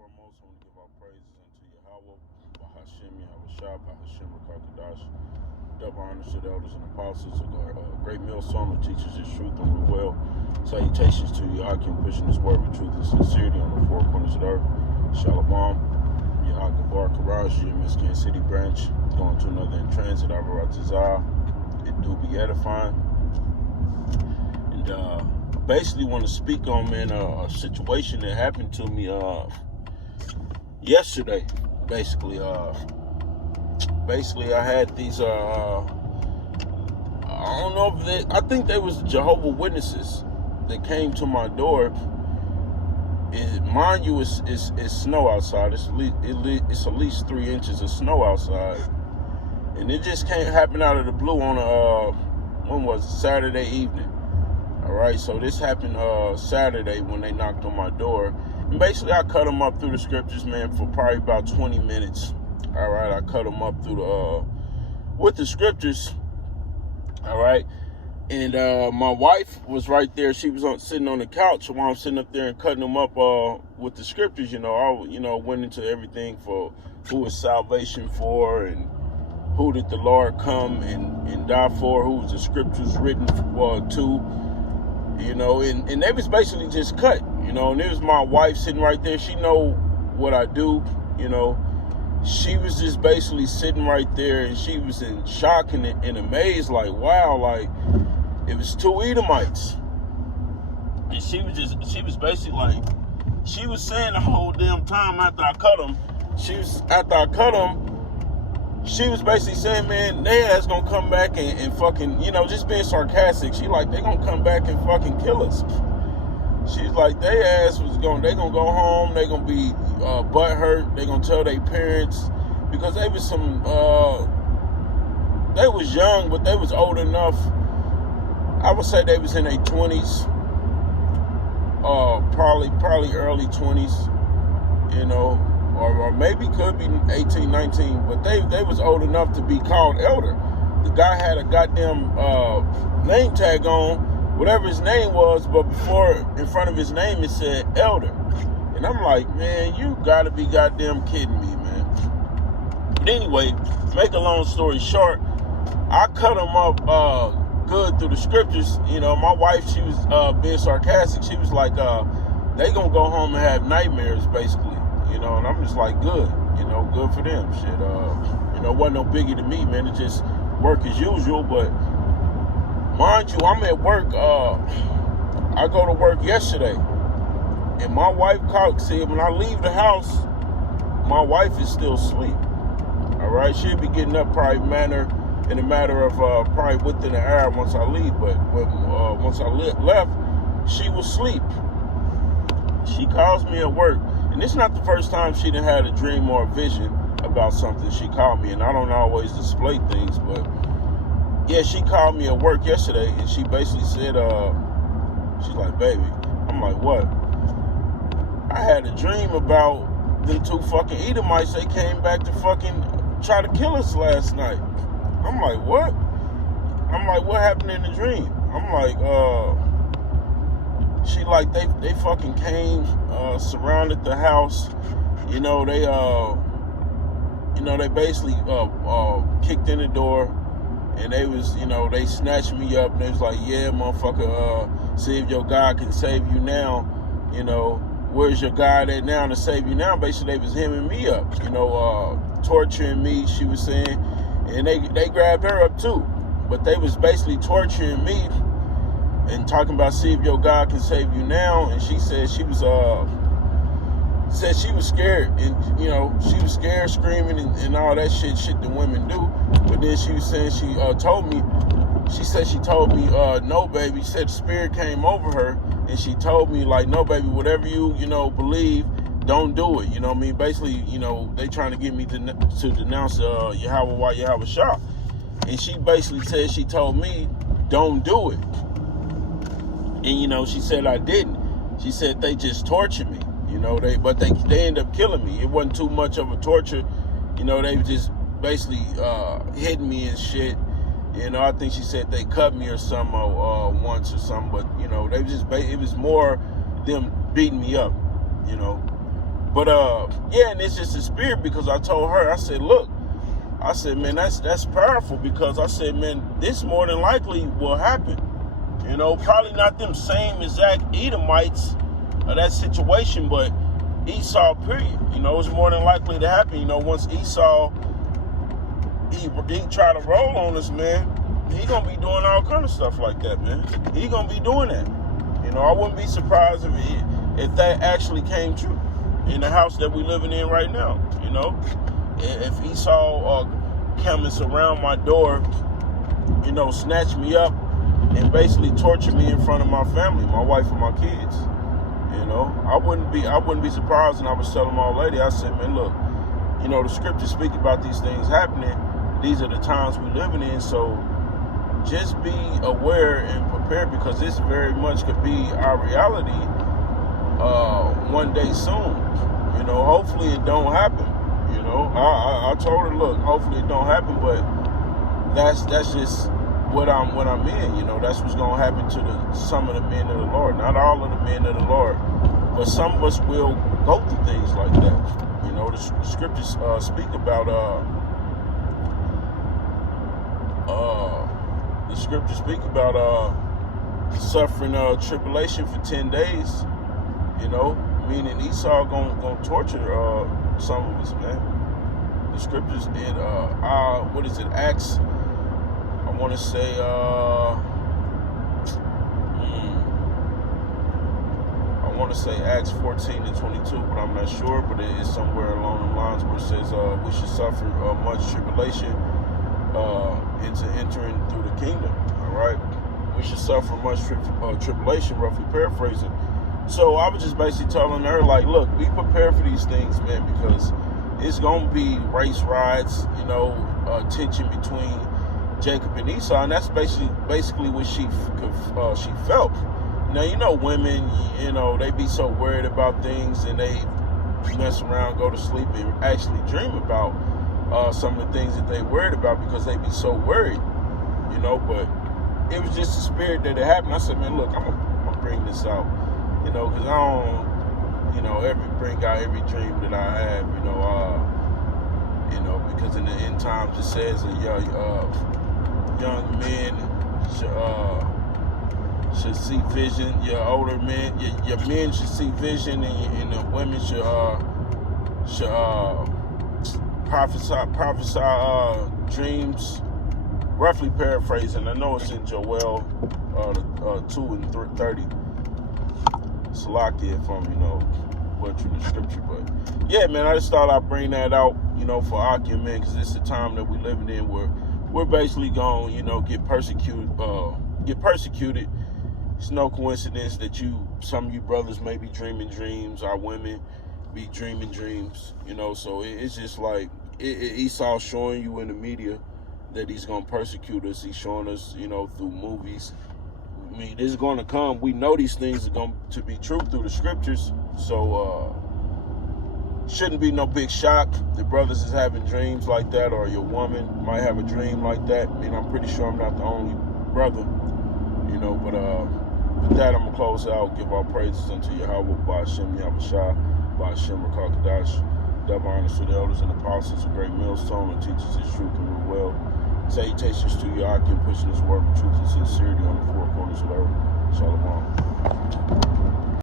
foremost, I want to give our praises unto Yahweh, Bahashim, Yahweh Shah, Bahashim, Rakakadash. Double honors to the elders and apostles, a great millstone that teaches his truth and will. Salutations to Yahakim, pushing his word with truth and sincerity on the four corners of the earth. Shalom, Yahagabar Karaji, Miss Kansas City branch, going to another in transit, Avaratazah. It do be edifying. And basically want to speak on, man, a situation that happened to me yesterday. Basically, I had these, I don't know if I think they was Jehovah's Witnesses that came to my door. Mind you, it's snow outside. It's at least 3 inches of snow outside. And it just can't happen out of the blue on when was it? Saturday evening. All right, so this happened Saturday when they knocked on my door. And basically, I cut them up through the scriptures, man, for probably about 20 minutes. All right, I cut them up through with the scriptures. All right, and my wife was right there. She was sitting on the couch while I'm sitting up there and cutting them up with the scriptures. I went into everything for who is salvation for and who did the Lord come and die for, who was the scriptures written to. And they was basically just cut. And it was my wife sitting right there. She know what I do. She was just basically sitting right there, and she was in shock and amazed, like, wow, like, it was 2 Edomites. And she was basically like, she was saying the whole damn time after I cut them, she was basically saying, man, they ass gonna come back and fucking, just being sarcastic. She like, they gonna come back and fucking kill us. She's like, they gonna go home, they gonna be butthurt, they gonna tell their parents, because they was they was young, but they was old enough. I would say they was in their 20s, probably early 20s, or maybe could be 18, 19, but they was old enough to be called elder. The guy had a goddamn name tag on, whatever his name was, but before, in front of his name, it said elder. And I'm like, man, you gotta be goddamn kidding me, man. But anyway, make a long story short, I cut them up good through the scriptures. My wife, she was being sarcastic. She was like, they gonna go home and have nightmares, basically. And I'm just like, good, good for them. Shit, wasn't no biggie to me, man. It just work as usual, but mind you, I'm at work. I go to work yesterday, and my wife see, when I leave the house, my wife is still asleep. All right, she'll be getting up probably in a matter of probably within an hour once I leave. But once I left, she was asleep. She calls me at work, and it's not the first time she done had a dream or a vision about something. She called me, and I don't always display things, but yeah, she called me at work yesterday, and she basically said, she's like, baby, I'm like, what? I had a dream about them 2 fucking Edomites. They came back to fucking try to kill us last night. I'm like, what? I'm like, what happened in the dream? I'm like, she like, they fucking came, surrounded the house. They basically kicked in the door. And they was, they snatched me up, and they was like, yeah, motherfucker, see if your God can save you now. Where's your God at now to save you now? Basically, they was hemming me up, torturing me, she was saying. And they grabbed her up too. But they was basically torturing me and talking about, see if your God can save you now. And she said she was scared, and she was scared, screaming and all that shit the women do. But then she was saying, she told me, no, baby. She said the spirit came over her, and she told me, like, no, baby, whatever you believe, don't do it. I mean, basically, they trying to get me to denounce Yahweh Shah. And she basically said, she told me, don't do it. And she said I didn't. She said they just tortured me. They end up killing me. It wasn't too much of a torture. They just basically hitting me and shit. I think she said they cut me or something once or something. But they just it was more them beating me up. But yeah, and it's just a spirit, because I told her, I said, look, I said, man, that's powerful, because I said, man, this more than likely will happen. You know, probably not them same exact Edomites of that situation, but Esau, period. You know, it's more than likely to happen. You know, once Esau, he try to roll on us, man, he gonna be doing all kind of stuff like that, man. He gonna be doing that. You know, I wouldn't be surprised if that actually came true in the house that we living in right now. You know, if Esau come and surround my door, you know, snatch me up and basically torture me in front of my family, my wife and my kids. You know, I wouldn't be surprised. And I was telling my old lady, I said, man, look, you know, the scriptures speak about these things happening. These are the times we're living in. So just be aware and prepared, because this very much could be our reality one day soon. You know, hopefully it don't happen. You know, I told her, look, hopefully it don't happen, but that's just what I'm in. You know, that's what's gonna happen to some of the men of the Lord. Not all of the men of the Lord, but some of us will go through things like that. You know, the scriptures speak about suffering tribulation for 10 days. You know, meaning Esau gonna torture some of us, man. The scriptures in what is it, Acts? I want to say Acts 14 and 22, but I'm not sure. But it is somewhere along the lines where it says we should suffer much tribulation into entering through the kingdom. All right, we should suffer much tribulation, roughly paraphrasing. So I was just basically telling her, like, look, be prepared for these things, man, because it's gonna be race riots, you know, tension between Jacob and Esau, and that's basically what she felt. Now, you know, women, you know, they be so worried about things, and they mess around, go to sleep, and actually dream about some of the things that they worried about, because they be so worried, you know. But it was just the spirit that it happened. I said, man, look, I'm gonna bring this out, you know, because I don't, you know, bring out every dream that I have, you know, because in the end times it says that young men should see vision. Your older men, your men should see vision, and the women should prophesy dreams. Roughly paraphrasing. I know it's in Joel 2 and 30. Salakia, if I'm, you know, butchering the scripture, but yeah, man, I just thought I'd bring that out, you know, for Akia, man, because it's the time that we're living in where we're basically going, you know, get persecuted. It's no coincidence that some of you brothers may be dreaming dreams. Our women be dreaming dreams, you know. So it's just like Esau showing you in the media that he's gonna persecute us. He's showing us, you know, through movies. I mean, this is going to come. We know these things are going to be true through the scriptures. So, shouldn't be no big shock. The brothers is having dreams like that, or your woman might have a dream like that. I mean, I'm pretty sure I'm not the only brother, you know. But with that, I'm going to close out. Give our praises unto Yahweh, Ba'ashem Yahushua, Ba'ashem Rakakadash. Double honors to the elders and apostles, a great millstone that teaches his truth and will well. Salutations to your Akim, pushing his word of truth and sincerity on the four corners of the earth. Shalom.